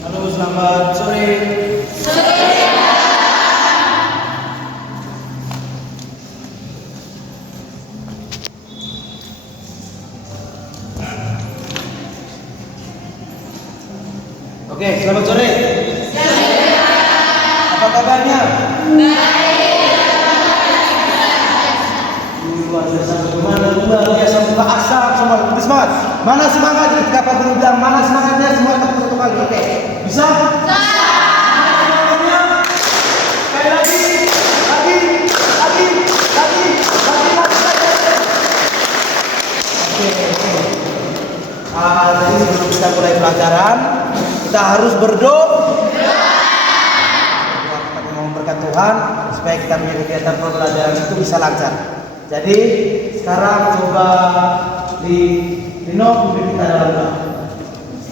Halo, selamat sore. Oke, selamat sore. Apa kabarnya? Luar biasa, luar biasa, buka asap semua, lebih semangat. Mana semangat? Ketika Pak Guru bilang mana semangatnya, semua satu kali. Oke, bisa? Sekali lagi. Oke. Jadi sebelum kita mulai pelajaran, kita harus berdoa. Kita mohon berkat Tuhan supaya kita punya kegiatan pembelajaran itu bisa lancar. Jadi sekarang coba Dino pimpin kita dalam doa.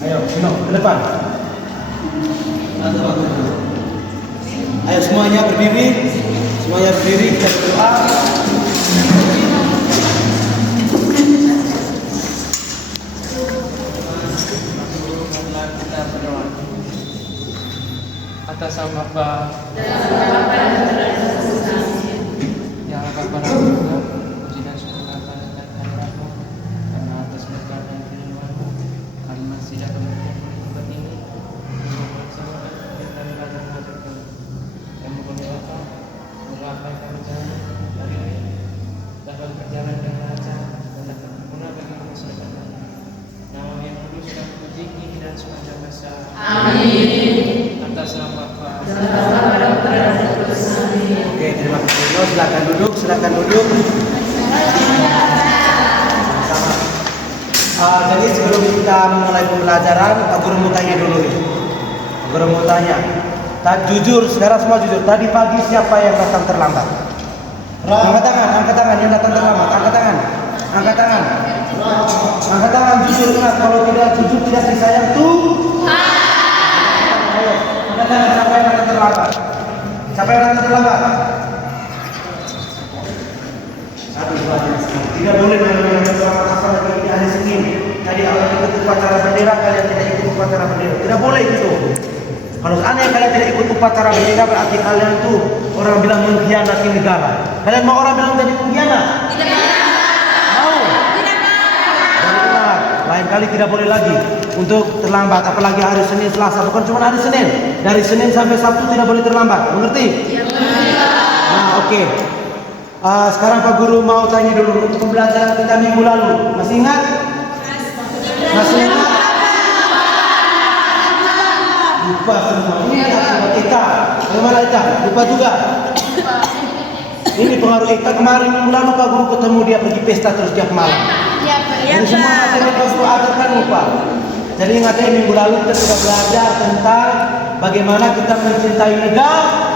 Ayo Dino ke depan. Ayo semuanya berdiri. Kita berdoa. Atas nama Bapa yang akan pada puji dan syukur kehadiratmu karena atas berkat dan firman-Mu kami masih dapat menjadi tempat ini untuk bersama kita belajar mengajarkan dan menggunakan apa yang kami jalani hari ini dapat berjalan dengan lancar dan dapat berguna bagi masyarakat. Nama yang kudus dan puji kini dan sepanjang masa. Amin. Atas nama Bapa. Oke, terima kasih Dino. Silakan duduk. Jadi sebelum kita memulai pembelajaran, Pak Guru mau tanya dulu nih. Pak Guru mau tanya. Jujur, sekarang semua jujur. Tadi pagi siapa yang datang terlambat? Angkat tangan yang datang terlambat. Angkat tangan jujur, ingat kalau tidak jujur tidak disayang Tuhan. Ayo, angkat tangan siapa yang datang terlambat? Tidak boleh dengan terlambat apalagi di hari Senin. Tadi awal ikut upacara bendera, kalian tidak ikut upacara bendera. Tidak boleh itu. Kalau seandainya kalian tidak ikut upacara bendera berarti kalian tuh orang bilang mengkhianati negara. Kalian mau orang bilang jadi pengkhianat? Mau? Lain kali tidak boleh lagi untuk terlambat, apalagi hari Senin, Selasa, bukan cuma hari Senin. Dari Senin sampai Sabtu tidak boleh terlambat, mengerti? Nah, oke. Sekarang Pak Guru mau tanya dulu untuk pembelajaran kita minggu lalu. Masih ingat? Lupa semua. Ini akibat Eka. Bagaimana Eka? Lupa juga. Ini pengaruh Eka. Kemarin minggu lalu Pak Guru ketemu dia pergi pesta terus tiap malam. Jadi semua materi Pak Guru ajarkan lupa. Jadi ingatnya minggu lalu kita sudah belajar tentang bagaimana kita mencintai negara.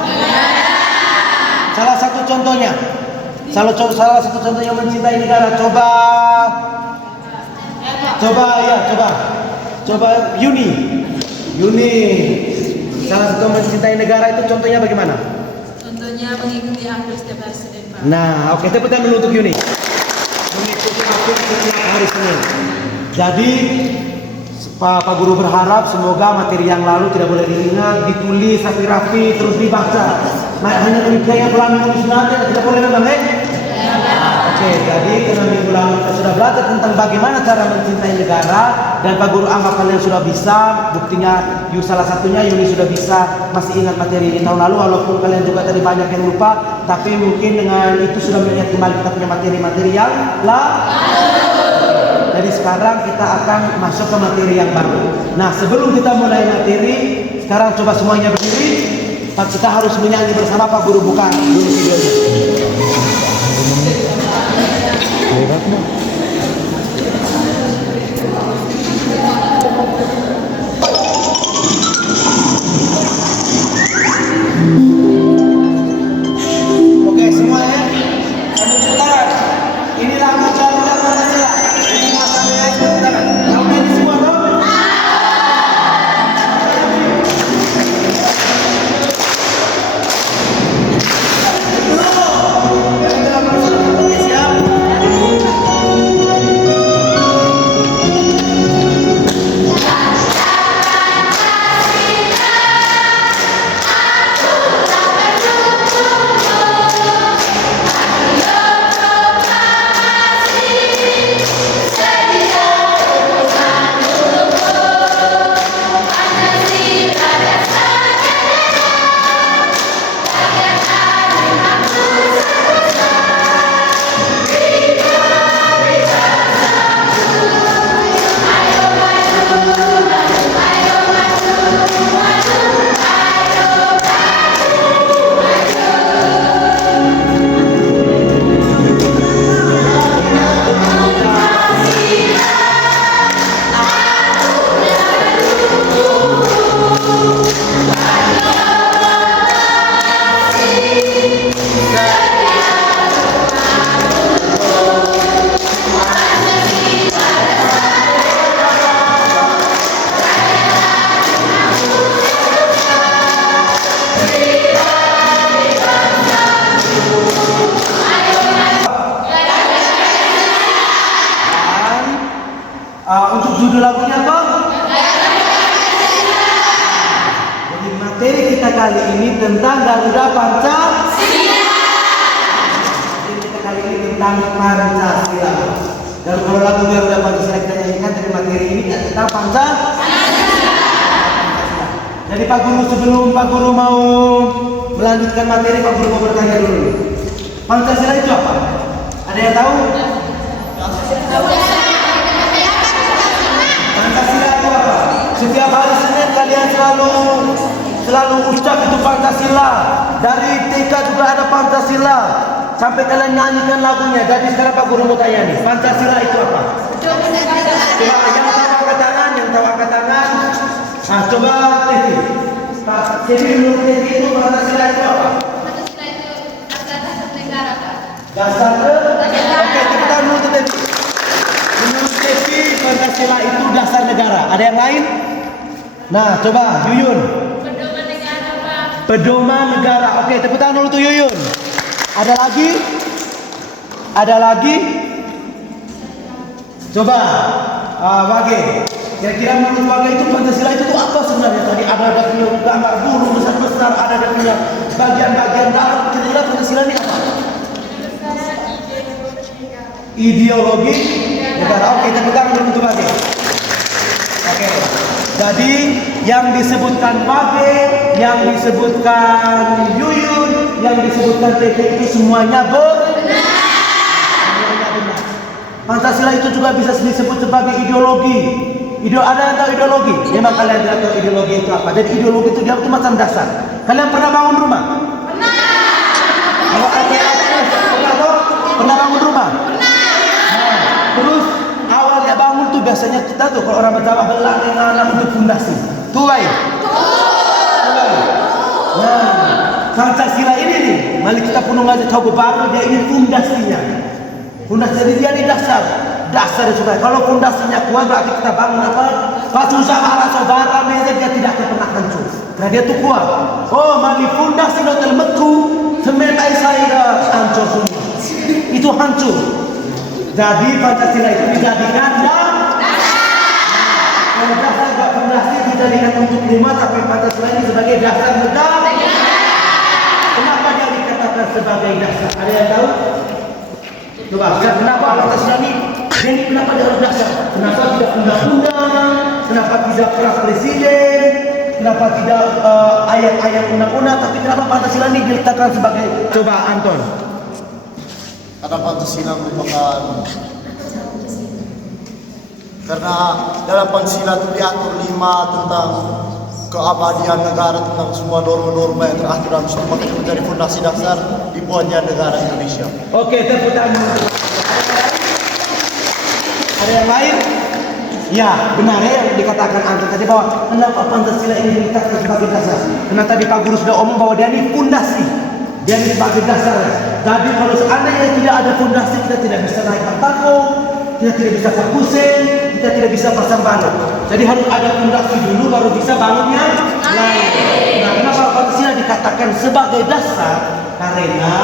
Salah satu contohnya mencintai negara. Coba Yuni. Salah satu mencintai negara itu contohnya bagaimana? Contohnya mengikuti aktif setiap hari Senin, Pak. Nah, oke, tepukan dulu untuk Yuni. Mengikuti aktif setiap hari Senin. Jadi Pak Guru berharap semoga materi yang lalu tidak boleh diingat, ditulis rapi-rapi, terus dibaca. Nah, hanya demikian yang pelan menulis nanti tidak boleh memang, Oke, jadi karena minggu lalu kita sudah belajar tentang bagaimana cara mencintai negara dan Pak Guru anggap kalian sudah bisa. Buktinya salah satunya Yuni sudah bisa, masih ingat materi di tahun lalu walaupun kalian juga tadi banyak yang lupa, tapi mungkin dengan itu sudah melihat kembali kita punya materi-materi yang Jadi sekarang kita akan masuk ke materi yang baru. Nah, sebelum kita mulai materi, sekarang coba semuanya berdiri. Kita harus menyanyi bersama. Pak Guru buka dulu videonya. Oke, semuanya. Sambil tepuk tangan. Inilah Pancasila. Ini masalahnya tepuk tangan. Kamu ini semua dong? Oke, siap. Untuk judul lagunya apa? Jadi materi kita kali ini tentang Garuda Pancasila. Materi kita kali ini tentang Pancasila. Dan kalau lagu Garuda Pancasila kita nyanyikan dari materi ini tentang Pancasila. Jadi Pak Guru, sebelum Pak Guru mau melanjutkan materi, Pak Guru mau bertanya dulu. Pancasila itu apa? Ada yang tahu? Pancasila itu apa? Setiap hari Senin kalian selalu ucap itu Pancasila. Dari TK juga ada Pancasila. Sampai kalian nyanyikan lagunya. Jadi sekarang Pak Guru mau tanya nih, Pancasila itu apa? Coba yang tahu angkat tangan, Nah, coba TV. Pak, jadi menurut TV itu Pancasila itu apa? Pancasila itu dasar negara, Pak. Dasar Oke, kita menurut TV. Menurut TV Pancasila itu dasar negara. Ada yang lain? Nah, coba Yuyun. Pedoman negara, Pak. Pedoman negara. Oke, tepuk tangan dulu tuh Yuyun. Ada lagi? Coba Wage. Kira-kira menurut Wage itu Pancasila itu apa sebenarnya? Tadi ada punya gambar burung besar-besar, ada punya bagian-bagian dalam. Kira-kira Pancasila ini apa? Ideologi negara. Oke, tepuk tangan dulu untuk Wage. Oke. Jadi yang disebutkan Wage, yang disebutkan Yuyun, yang disebutkan TK itu semuanya benar. Pancasila itu juga bisa disebut sebagai ideologi. Ada yang tahu ideologi? Memang kalian tidak tahu ideologi itu apa. Jadi ideologi itu dia itu macam dasar. Kalian pernah bangun rumah? Pernah. Kalau kalian pernah bangun rumah? Pernah. Nah, terus awalnya bangun tuh biasanya kita tuh kalau orang Jawa belang dengan untuk fondasi. Tuh baik. Nah, Pancasila ini nih, mari kita punung aja tahu baru dia ini fondasinya. Fondasi jadi dia di dasar itu. Kalau fondasinya kuat berarti kita bangun apa? Batu saudara meja dia tidak akan pernah hancur. Karena dia tuh kuat. Oh, mari fondasi hotel meku semen saya hancur semua. Itu hancur. Jadi Pancasila itu dijadikan kalau dasar gak fondasi dijadikan untuk rumah, tapi Pancasila ini sebagai dasar negara. Kenapa dia dikatakan sebagai dasar? Ada yang tahu? Coba, kenapa Pancasila ini kenapa dia harus dasar? Kenapa tidak undang-undang? Kenapa tidak perang presiden? Kenapa tidak ayat-ayat undang-undang? Tapi kenapa Pancasila ini diletakkan sebagai? Coba Anton. Karena Pancasila merupakan karena dalam Pancasila itu diatur 5 tentang keabadian negara, tentang semua norma-norma yang teratur dalam situ, makanya menjadi fondasi dasar dibuatnya negara Indonesia. Oke, tepuk tangan. Ada yang lain? Ya, benar ya yang dikatakan Anton tadi bahwa kenapa Pancasila ini diletakkan sebagai dasar? Karena tadi Pak Guru sudah omong bahwa dia ini fondasi, dia ini sebagai dasar. Jadi kalau seandainya tidak ada fondasi, kita tidak bisa naik Batako, kita tidak bisa Kapusen, kita tidak bisa pasang balok. Jadi harus ada fondasi dulu baru bisa bangun yang lain. Nah, kenapa Pancasila dikatakan sebagai dasar? Karena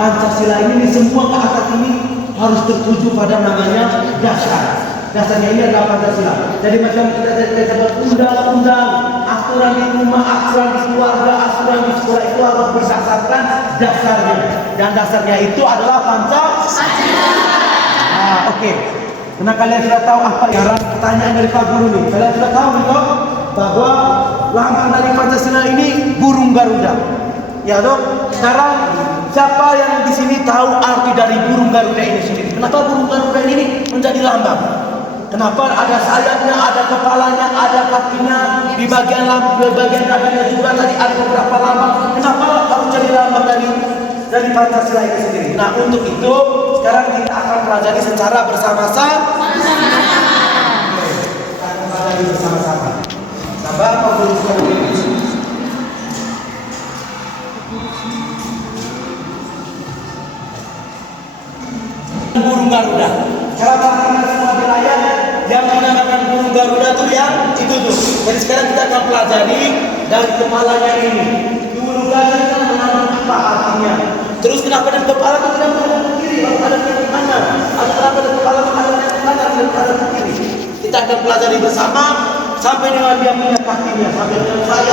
Pancasila ini semua ke atas ini harus tertuju pada namanya dasar. Dasarnya ini adalah Pancasila. Jadi macam kita buat undang-undang, aturan di rumah, aturan di keluarga, aturan di sekolah itu harus berdasarkan dasarnya. Dan dasarnya itu adalah Pancasila. Nah, oke. Karena kalian sudah tahu apa yang pertanyaan dari Pak Guru nih. Kalian sudah tahu nih toh bahwa lambang dari Pancasila ini burung Garuda. Ya dong. Sekarang siapa yang di sini tahu arti dari burung Garuda ini sendiri? Kenapa burung Garuda ini menjadi lambang? Kenapa ada sayapnya, ada kepalanya, ada kakinya, di bagian dadanya juga tadi ada beberapa lambang. Kenapa harus jadi lambang dari Pancasila itu sendiri? Nah, untuk itu sekarang kita akan pelajari secara bersama-sama. Kita akan pelajari bersama-sama. Sabar, Pak Guru. Burung Garuda. Kalau teman-teman semua di layar yang menamakan burung Garuda tuh yang itu tuh. Jadi sekarang kita akan pelajari dari kepalanya ini. Burung Garuda kan menanam apa artinya? Terus kenapa dari kepala itu tidak ada ke kiri, lalu ada ke kanan? Atau kenapa dari kepala itu ada ke kanan dan ada ke kiri? Kita akan pelajari bersama sampai dengan dia punya kakinya, sampai dengan saya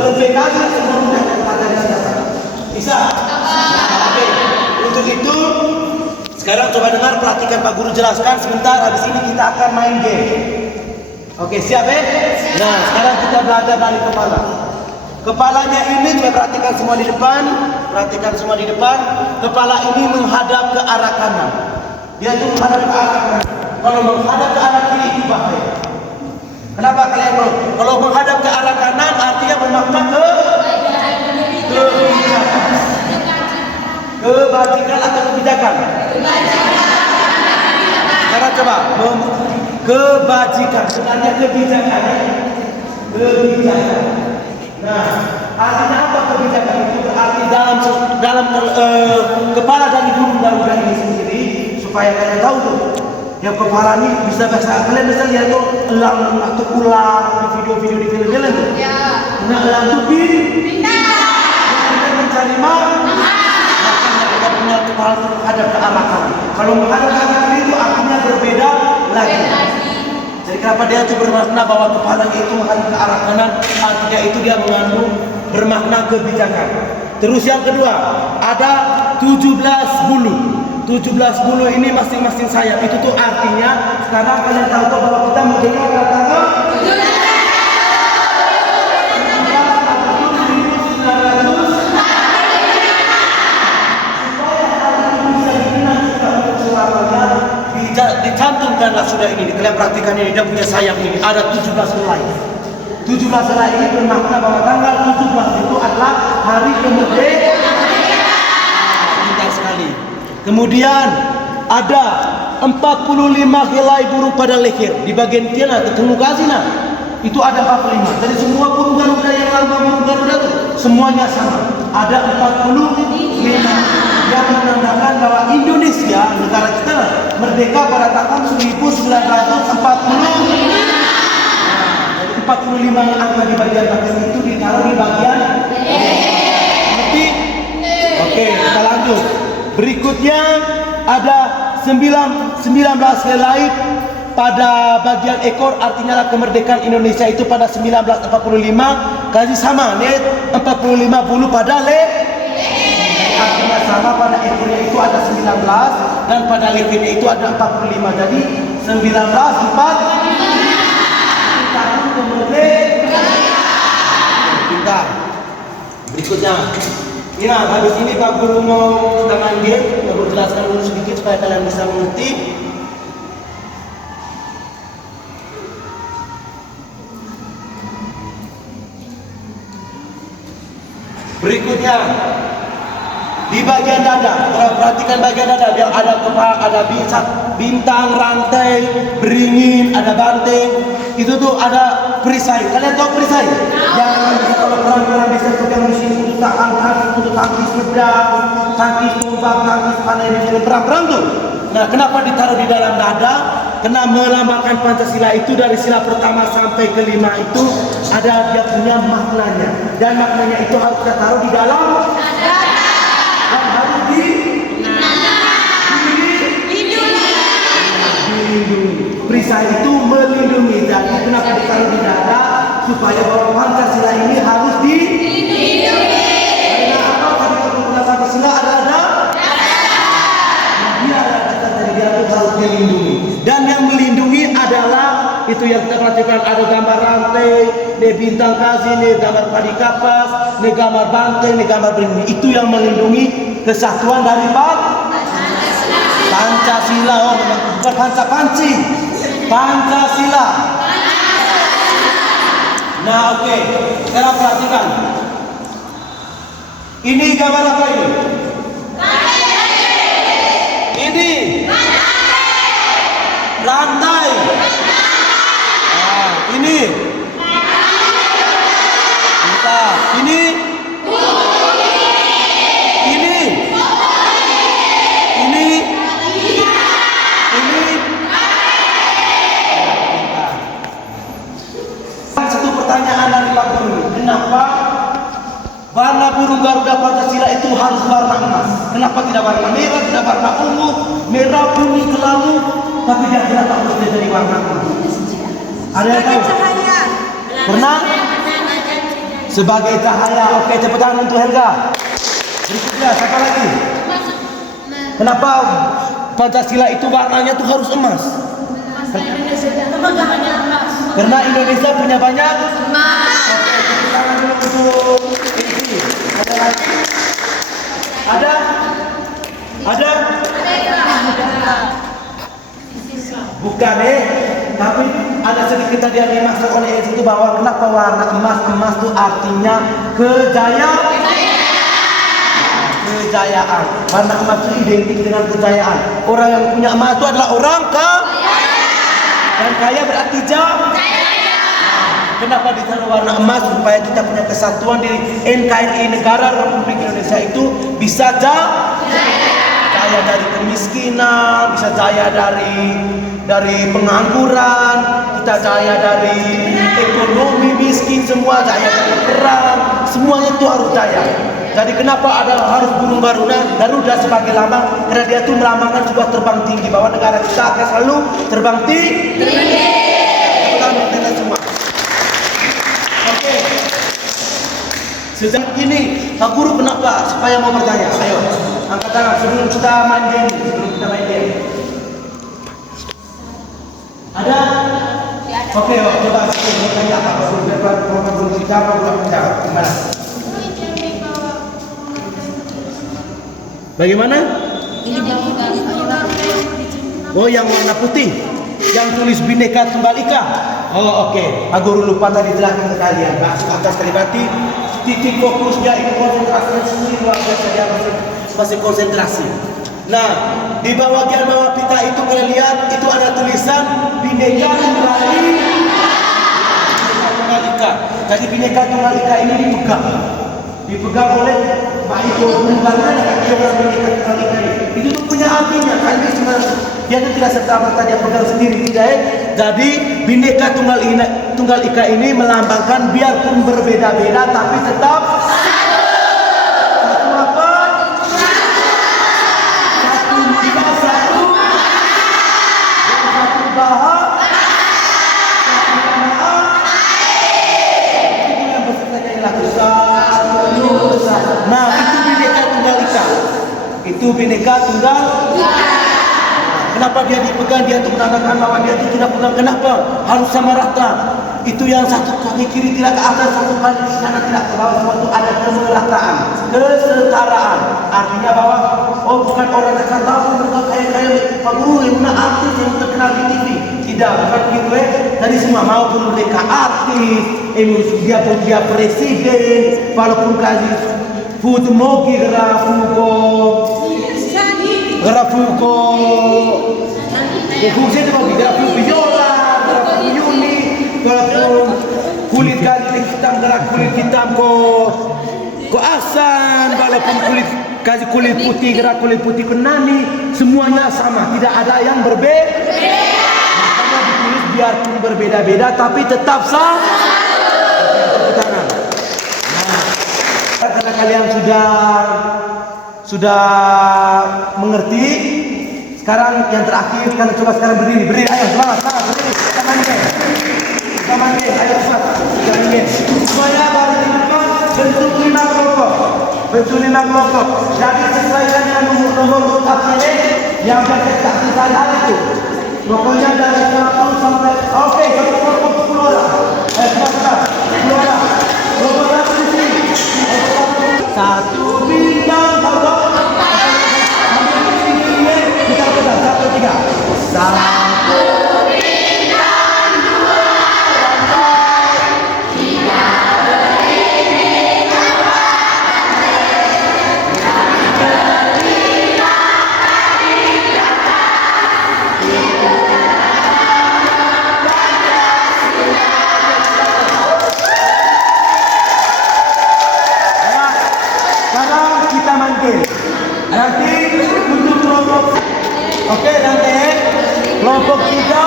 lebih lagi semua kita akan pelajari sama-sama. Bisa? Oke. Untuk itu sekarang coba dengar, perhatikan Pak Guru jelaskan sebentar. Habis ini kita akan main game. Oke, siap ya? Nah, sekarang kita belajar dari kepala. Kepalanya ini, coba perhatikan semua di depan. Perhatikan semua di depan. Kepala ini menghadap ke arah kanan. Dia tuh menghadap ke arah kanan. Kalau menghadap ke arah kiri itu bahaya. Kenapa kalian mau? Kalau menghadap ke arah kanan artinya bermakna kebajikan atau kebijakan. Sekarang coba kebajikan, sebenarnya kebijakan. Kebijakan. Nah, artinya apa kebijakan? Itu berarti dalam kepala dari burung garuda ini sendiri, supaya kalian tahu tuh, yang kepala ini bisa bahasa kalian bisa lihat tuh elang atau ular di video-video di film-film tuh. Ya. Nah, elang tuh bintang. Kita mencari makan. Makanya kita punya kepala itu menghadap ke arah kanan. Kalau menghadap ke arah kiri itu artinya berbeda lagi. Jadi kenapa dia itu bermakna bahwa kepalanya itu menghadap ke arah kanan, artinya itu dia mengandung bermakna kebijakan. Terus yang kedua, ada 17 bulu. 17 bulu ini masing-masing sayap. Itu tuh artinya sekarang kalian tahu tuh bahwa kita merdeka pada tanggal 17 dicantumkanlah sudah ini. Kalian perhatikan ini, dia punya sayap ini. Ada 17 helai. 17 helai ini bermakna bahwa tanggal 17 itu adalah hari kemerdekaan. Pintar sekali. Kemudian ada 45 helai burung pada leher di bagian kiri ketemu kasihna. Itu ada 45. Dari semua burung garuda yang lambang burung garuda itu semuanya sama. Ada 45 yang menandakan bahwa Indonesia, negara kita, merdeka pada tahun 1945. Jadi 45 yang ada di bagian atas itu ditaruh di bagian ngerti? Oke, kita lanjut. Berikutnya ada 19 helai pada bagian ekor, artinya kemerdekaan Indonesia itu pada 1945. Kasih sama nih, 45 bulu pada artinya sama, pada ekornya itu ada 19 dan pada lehernya itu ada 45. Jadi 1945 tahun kemerdekaan. Pintar. Berikutnya, nah habis ini Pak Guru mau dengan game, Pak Guru jelaskan dulu sedikit supaya kalian bisa mengerti. Berikutnya di bagian dada, kalau perhatikan bagian dada, dia ada kepala, ada bintang, rantai, beringin, ada banteng. Itu tuh ada perisai. Kalian tahu perisai? Yang kalau perang-perang bisa pegang di sini untuk tahan, untuk tangkis pedang, tangkis tombak, tangkis panah di sini perang-perang tuh. Nah, kenapa ditaruh di dalam dada? Karena melambangkan Pancasila itu dari sila pertama sampai kelima itu ada dia punya maknanya, dan maknanya itu harus kita taruh di dalam dada. Dan harus dilindungi. Perisai itu melindungi. Jadi kenapa ditaruh di dada? Supaya bahwa Pancasila ini harus dilindungi. Karena apa? Karena kepada Pancasila ada dada. Nah, dia ada dada, jadi dia itu harus dilindungi. Dan yang melindungi adalah itu yang kita perhatikan, ada gambar rantai, nih bintang kasih, nih gambar padi kapas, nih gambar banteng, nih gambar beringin. Itu yang melindungi kesatuan dari Pancasila. Oh, bukan panci, Pancasila. Nah, oke. Sekarang perhatikan. Ini gambar apa ini? Ini rantai. Nah, ini. Bentar. Ini. Ini. Ini. Ini. Satu pertanyaan dari Pak Guru. Kenapa warna burung garuda Pancasila itu harus warna emas? Kenapa tidak warna merah, tidak warna ungu, merah, kuning, kelabu? tapi dia kenapa harus jadi warna emas? Ada yang tahu? Cahaya. Pernah? Sebagai cahaya. Oke, tepuk tangan untuk Helga. Berikutnya, siapa lagi? Kenapa Pancasila itu warnanya tuh harus emas? Karena Indonesia punya banyak emas. Oke, tepuk tangan dulu untuk ini. Ada lagi? Ada? Ada? Bukan tapi ada sedikit tadi yang dimaksud oleh itu bahwa kenapa warna emas itu artinya kejayaan. Warna emas itu identik dengan kejayaan. Orang yang punya emas itu adalah orang kaya. Dan kaya berarti jaya. Kenapa ditaruh warna emas? Supaya kita punya kesatuan di NKRI negara Republik Indonesia itu bisa jaya dari kemiskinan, bisa jaya dari pengangguran, kita jaya dari ekonomi miskin, semua jaya dari perang, semuanya itu harus jaya. Jadi kenapa harus burung Garuda sebagai lambang? Karena dia itu melambangkan sebuah terbang tinggi, bahwa negara kita akan selalu terbang tinggi. Kita semua. Oke. Sejak ini, Pak Guru kenapa? Supaya mau bertanya. Ayo, angkat tangan sebelum kita main game. Ada? Oke, coba bertanya apa? Pak Guru kita menjawab. Gimana? Bagaimana? Oh, yang warna putih, yang tulis Bhinneka Tunggal Ika. Oh, oke. Pak Guru lupa tadi jelaskan ke kalian. Masuk atas kali berarti titik fokusnya itu konsentrasi sendiri luar biasa, dia masih konsentrasi. Nah, di bagian bawah pita itu kalian lihat itu ada tulisan Bhinneka Tunggal Ika. Jadi Bhinneka Tunggal Ika ini dipegang oleh Pak Iko Tunggalnya dan Bhinneka Tunggal Ika ini. Itu tuh punya artinya. Kan ini sebenarnya dia itu tidak serta-merta dia pegang sendiri, tidak. Jadi Bhinneka Tunggal Ika ini melambangkan biarpun berbeda-beda tapi tetap satu apa? Satu jiwa, satu bahagia, satu anak. Itu yang pesertanya dilakukan. Nah, itu Bhinneka Tunggal Ika. Itu Bhinneka Tunggal Ika. Kenapa dia dipegang? Dia untuk menandakan bahwa dia itu tidak pegang. Kenapa? Harus sama rata. Itu yang satu kaki kiri tidak ke atas, satu kaki kanan tidak ke bawah. Semua itu ada kemerataan, kesetaraan. Artinya bahwa bukan orang yang akan tahu bukan kayak Pak Guru yang mana artis yang terkenal di TV. Tidak, bukan begitu Dari semua maupun mereka artis, dia presiden, walaupun kasih Futumoki Gerafuko. Fungsi itu bagi gerak biola, gerak Yuni, walaupun kulit kali hitam gerak kulit hitam ko asan, walaupun kulit putih gerak kulit putih penani, semuanya sama, tidak ada yang berbeda. Makanya ditulis biarpun berbeda-beda tapi tetap sama. Nah, karena kalian sudah mengerti. Sekarang yang terakhir, kalian coba sekarang berdiri. Ayo semangat, berdiri. Kita main game. Ayo cepat. Kita main game. Semuanya balik di depan. Bentuk 5 kelompok. Jadi sesuaikan dengan nomor urut absen yang bercetak di sana itu. Pokoknya dari 1 sampai oke, satu kelompok 10 orang. Cepat. 10 orang. Kelompok satu di sini. Satu bintang kelompok. Satu, tiga. Satu bintang, 2 rantai, 3 berdiri, 4 rantai, 5 berdiri, kaki di atas, 6 sekarang kita manggil. Nanti untuk kelompok. Oke, nanti kelompok 3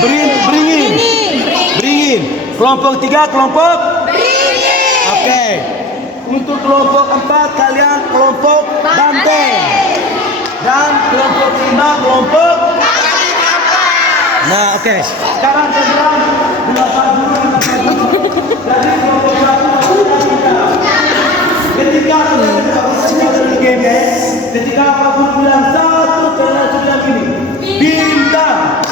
beringin. Kelompok 3 kelompok beringin. Oke. Untuk kelompok 4 kalian kelompok banteng. dan kelompok 5 kelompok. Nah, oke. Sekarang sedang dua Pak Guru dengan Pak Guru. Dari kelompok 1 ketika ketika Pak Guru bilang 1, kalian sudah gini. Bintang.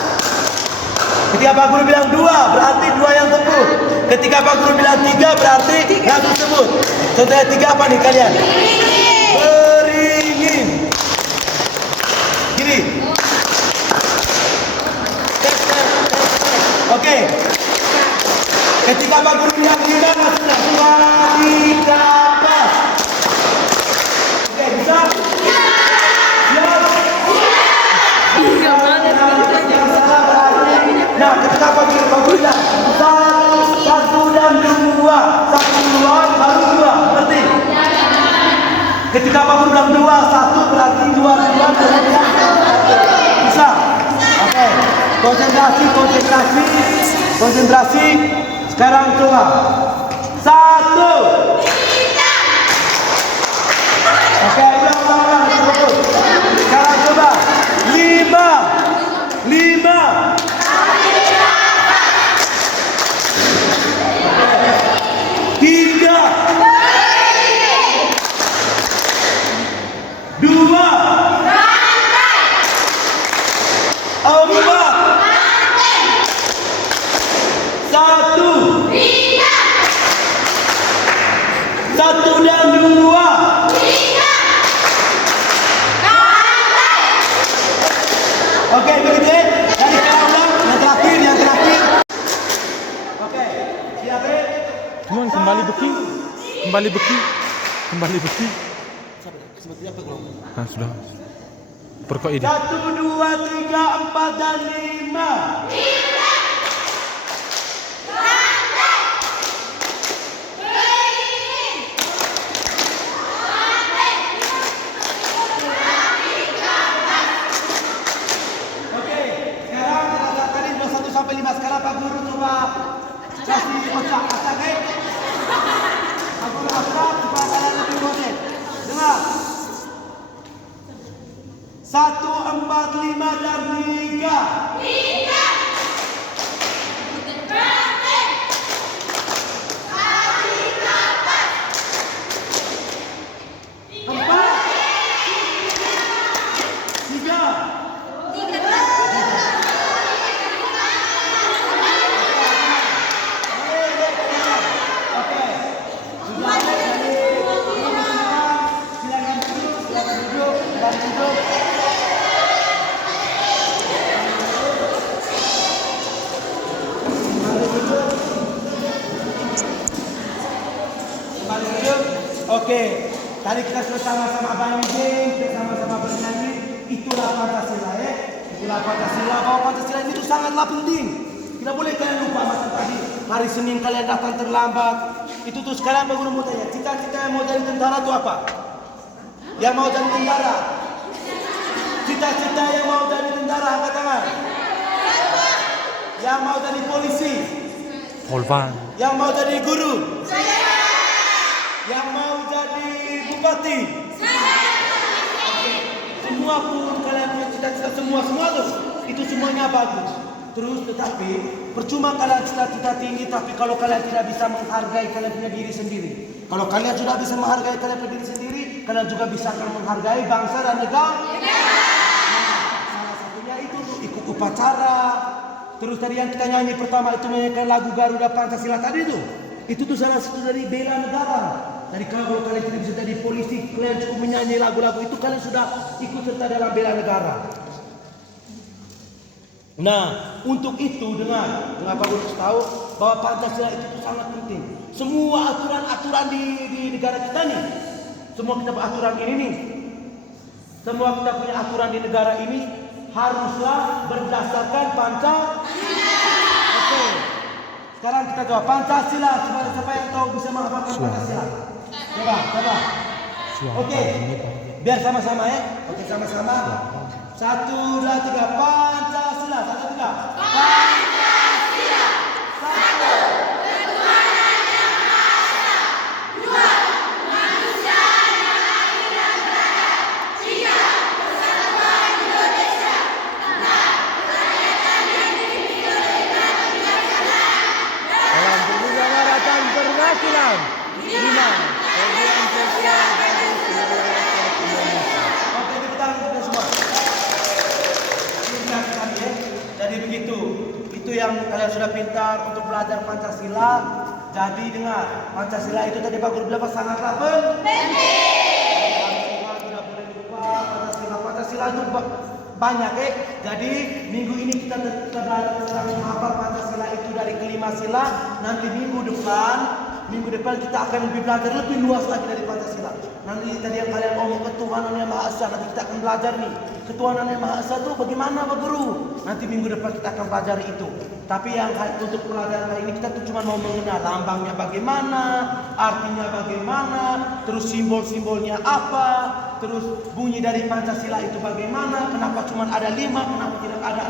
Ketika Pak Guru bilang 2, berarti 2 yang teguh. Ketika Pak Guru bilang 3, berarti langsung sebut. Contohnya 3 apa nih kalian? Beringin. Gini. Oke. Ketika Pak Guru bilang 5, langsung dapat. Oke, bisa? Nah, ketika Pak Guru bilang 1 dan 2, 1 duluan, baru 2, ngerti? Ketika Pak Guru bilang 2, 1 berarti 2 duluan, kemudian bisa? Oke, konsentrasi. Sekarang coba 1. Oke, ulang. Sekarang coba 5. 3, 2, 4, 1. 1 dan 2. Oke, begitu ya. Dari sekarang ulang, yang terakhir. Oke, siap ya? Cuman kembali beki. Seperti apa kalau? Nah, sudah. Perkok ini. 1, 2, 3, 4 dan 5. Oke, sekarang tadi 21 sampai 5. Sekarang Pak Guru coba kasih acak ya. Pak Guru acak supaya kalian lebih konsen. Dengar. 1, 4, 5 dan 3. 4. Oke, tadi kita sudah sama-sama banding, kita sama-sama bernyanyi. Itulah Pancasila ya. Itulah Pancasila. Bahwa Pancasila ini itu sangatlah penting. Tidak boleh kalian lupa macam tadi. Hari Senin kalian datang terlambat. Itu tuh sekarang Pak Guru mau tanya. Cita-cita yang mau jadi tentara itu apa? Yang mau jadi tentara? Cita-cita yang mau jadi tentara angkat tangan. Yang mau jadi polisi? Polvan. Yang mau jadi guru? Yang mau jadi bupati? Semua pun kalian punya cita-cita semua tuh. Itu semuanya bagus. Terus tetapi percuma kalian cita-cita tinggi tapi kalau kalian tidak bisa menghargai kalian punya diri sendiri. Kalau kalian sudah bisa menghargai kalian punya diri sendiri, kalian juga bisa menghargai bangsa dan negara. Salah satunya itu ikut upacara. Terus tadi yang kita nyanyi pertama itu menyanyikan lagu Garuda Pancasila tadi itu. Itu tuh salah satu dari bela negara. Dari kalau kalian tidak bisa jadi polisi, kalian cukup menyanyi lagu-lagu itu, kalian sudah ikut serta dalam bela negara. Nah, untuk itu dengar Pak Guru tahu bahwa Pancasila itu sangat penting. Semua aturan-aturan di negara kita nih, semua kita aturan ini nih, semua kita punya aturan di negara ini haruslah berdasarkan Pancasila. Oke. Sekarang kita coba Pancasila. Siapa yang tahu bisa menghafalkan Pancasila? Coba. Oke. Biar sama-sama ya. Oke, sama-sama. 1, 2, 3. Pancasila. 1, 2, 3. Pancasila. 1. Ketuhanan yang Maha Esa. 2. Manusia yang lahir dan beradab. 3. Persatuan keterampilan. 5. Program sosial bagi seluruh rakyat Indonesia. Oke, tepuk tangan kita semua. Pintar sekali ya. Jadi begitu. Itu yang kalian sudah pintar untuk belajar Pancasila. Jadi dengar, Pancasila itu tadi Pak Guru bilang sangatlah penting. Tidak boleh lupa Pancasila. Pancasila itu banyak Jadi minggu ini kita belajar tentang menghafal Pancasila itu dari kelima sila. Nanti minggu depan kita akan lebih belajar lebih luas lagi dari Pancasila. Nanti tadi yang kalian ngomong ketuhanan yang Maha Esa, nanti kita akan belajar nih ketuhanan yang Maha Esa itu bagaimana Pak Guru. Nanti minggu depan kita akan belajar itu. Tapi yang untuk pelajaran kali ini kita tuh cuma mau mengenal lambangnya bagaimana, artinya bagaimana, terus simbol-simbolnya apa, terus bunyi dari Pancasila itu bagaimana, kenapa cuma ada 5, kenapa tidak ada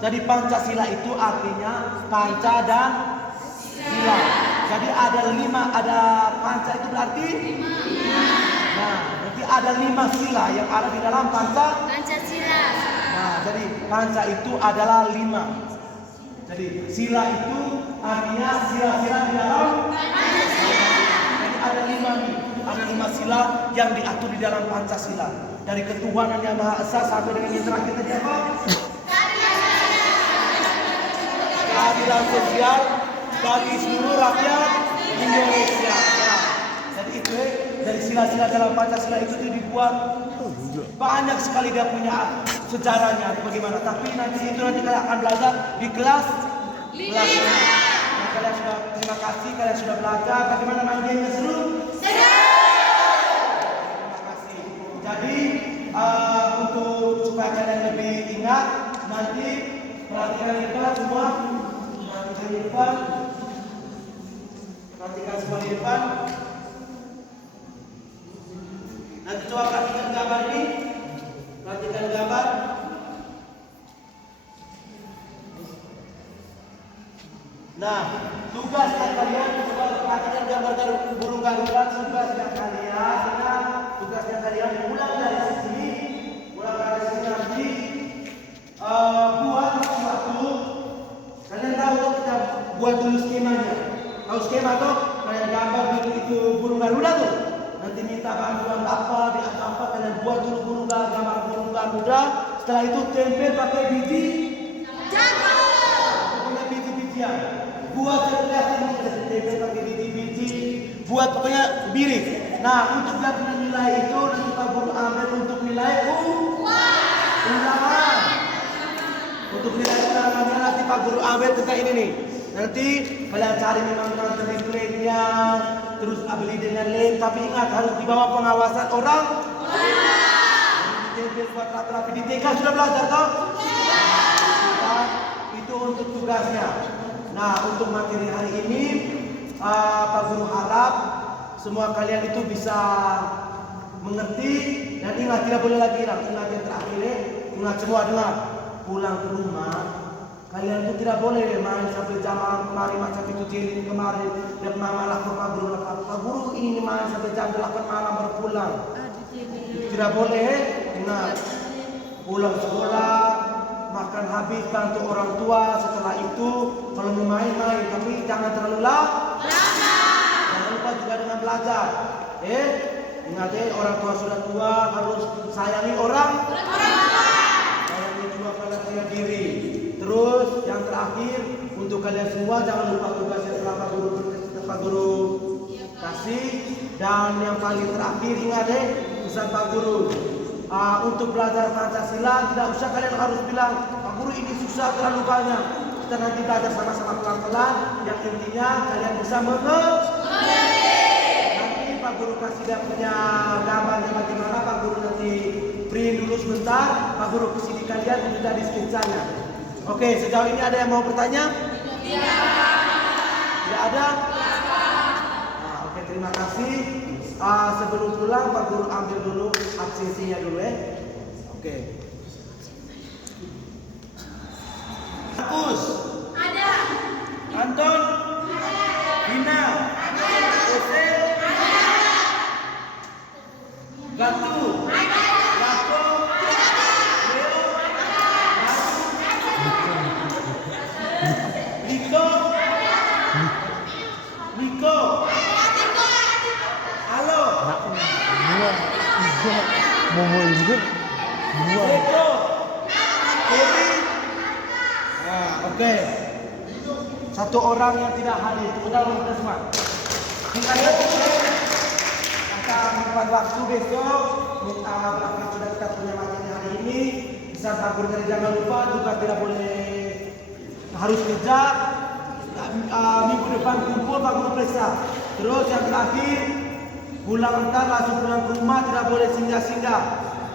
6. Jadi Pancasila itu artinya panca dan sila. Jadi ada 5, ada panca itu berarti 5. Nah, berarti ada 5 sila yang ada di dalam Pancasila. Nah, jadi panca itu adalah 5. Jadi sila itu artinya sila-sila di dalam Pancasila. Jadi ada 5 nih, ada 5 sila yang diatur di dalam Pancasila. Dari ketuhanan yang Maha Esa sampai dengan yang terakhir tadi apa? Keadilan sosial bagi seluruh rakyat Indonesia. Nah, jadi itu dari sila-sila dalam Pancasila itu dibuat banyak sekali dia punya sejarahnya bagaimana. Tapi nanti kalian akan belajar di kelas. Nah, kalian sudah terima kasih kalian sudah belajar bagaimana main gamenya seru. Terima kasih. Jadi untuk supaya kalian lebih ingat nanti perhatikan di depan semua. Perhatikan di depan. Perhatikan semua di depan. Nanti coba perhatikan gambar ini. Perhatikan gambar. Nah, tugasnya kalian coba perhatikan gambar burung garuda. Tugasnya kalian ulang dari sini, nanti buat sesuatu. Kalian tahu kita buat dulu skemanya. Tahu skema tuh? Kalian gambar dulu itu burung garuda tuh. Nanti minta bantuan apa, di apa kalian buat dulu gambar burung garuda. Setelah itu tempel pakai biji jagung. Pokoknya biji-bijian. Buat kelihatan tempel pakai biji-biji. Buat pokoknya birik. Nah, untuk dapat nilai itu nanti Pak Guru ambil untuk nilai ulangan. Untuk nilai ulangannya nanti Pak Guru ambil tentang ini nih. Nanti kalian cari memang template-nya, terus beli dengan lem, tapi ingat harus di bawah pengawasan orang. Ditempel buat rapi-rapi. Di TK sudah belajar toh? Itu untuk tugasnya. Nah, untuk materi hari ini Pak Guru harap semua kalian itu bisa mengerti dan ingat tidak boleh lagi hilang. Ingat yang terakhir, ingat semua dengar. Pulang ke rumah kalian itu tidak boleh main sampai jam kemarin macam itu ini kemarin dan malah ke Pak Guru ini main sampai jam 8 malam baru pulang. Tidak boleh. Ingat, pulang sekolah makan habis bantu orang tua, setelah itu kalau mau main tapi jangan terlalu lama. Jangan lupa juga dengan belajar. Ingat orang tua sudah tua harus sayangi orang. Sayangi juga kalian diri. Terus yang terakhir untuk kalian semua jangan lupa tugas yang telah Pak Guru kasih. Dan yang paling terakhir ingat pesan Pak Guru. Untuk belajar Pancasila tidak usah kalian harus bilang Pak Guru ini susah terlalu banyak. Kita nanti belajar sama-sama pelan-pelan. Yang intinya kalian bisa mengerti. Nanti Pak Guru kasih dia punya gambarnya bagaimana. Pak Guru nanti print dulu sebentar. Pak Guru kasih di kalian untuk jadi sketsanya. Oke, sejauh ini ada yang mau bertanya? Tidak ada? Nah, oke, terima kasih. Sebelum pulang Pak Guru ambil dulu absensinya dulu Oke. Markus. Ada. Anton. Dina. Jose. Gatu. Rako. Leo. Niko. Momo juga. Dua. Eko. Kiri. Nah, oke. Satu orang yang tidak hadir. Udah semua. Tinggal satu menit. Akan membuat waktu besok. Apa sudah kita punya materi hari ini. Bisa tabur dari jangan lupa. Juga tidak boleh harus kerja. Minggu depan kumpul Pak Guru periksa. Terus yang terakhir, pulang ntar langsung pulang ke rumah, tidak boleh singgah-singgah.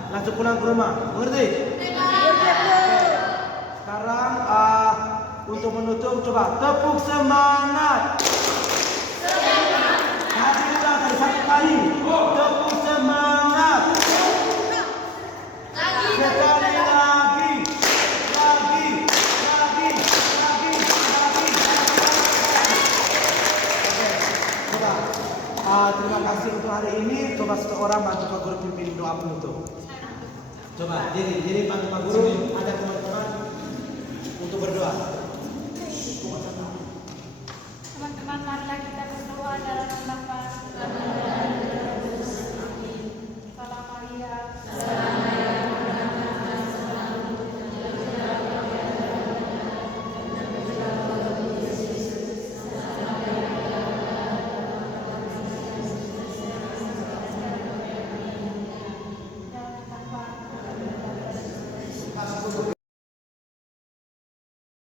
Langsung pulang ke rumah. Mengerti? Sekarang untuk menutup coba tepuk semangat. Tadi udah dari satu kali. Tepuk semangat. Sekali lagi. Lagi. Coba. Terima kasih untuk hari ini. Coba satu orang bantu Pak Guru pimpin doa penutup. Coba, jadi bantu Pak Guru, ada teman